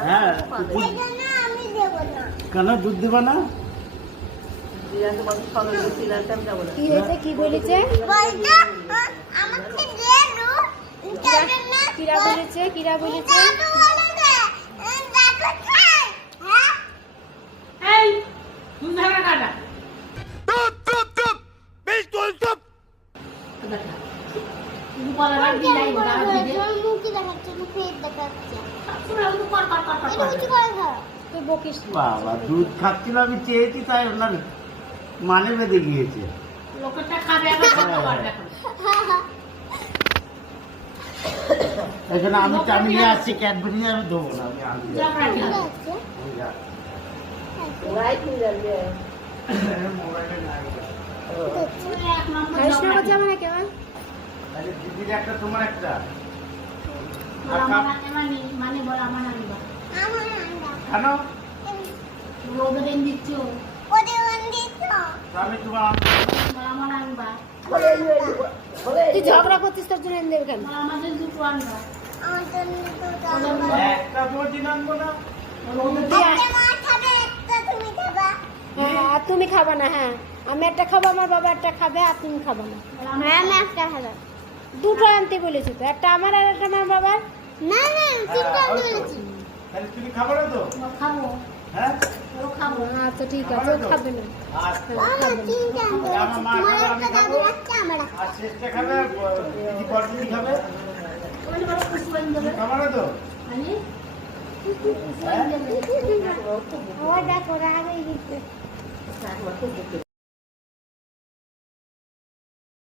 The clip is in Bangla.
হ্যাঁ কেন দুধ দেবা না? কি হয়েছে কি বলেছে? কিরা বলেছে কিরা বলেছে? বাবা দুধ খাচ্ছিল আমি চেয়েছি তাই ওনার মানে বেঁধে গিয়েছে। এখানে আমি নিয়ে আসছি ক্যাডবেরি আমি দেবো না আমি দিদির একটা তোমার একটা কেন আমি তোমার তুই ঝগড়া করছিস তোর জন্য এনে কেন? একটা দিন আনবো না। হ্যাঁ আর তুমি খাবা না? হ্যাঁ আমি একটা খাবো, আমার বাবা একটা খাবে, আর তুমি খাবা না? আমি একটা খাবো। দুটো আনতে বলেছি তো, একটা আমার আর একটা আমার বাবার। না না তিনটা আনতে বলেছি। তাহলে তুমি খাবে না তো? খাবো। হ্যাঁ খাবো। আচ্ছা ঠিক আছে, খাবে না। আমার তিনটা আনতে বলেছি, তোমার একটা দাদু একটা আমার একটা। আর শেষটা খাবে দিদি পরদিন খাবে। ওই বড় খুশি হয়ে যাবে। খাবে না তো? মানে খুশি হয়ে যাবে। ওই দেখো রাগ হয়ে গেছে।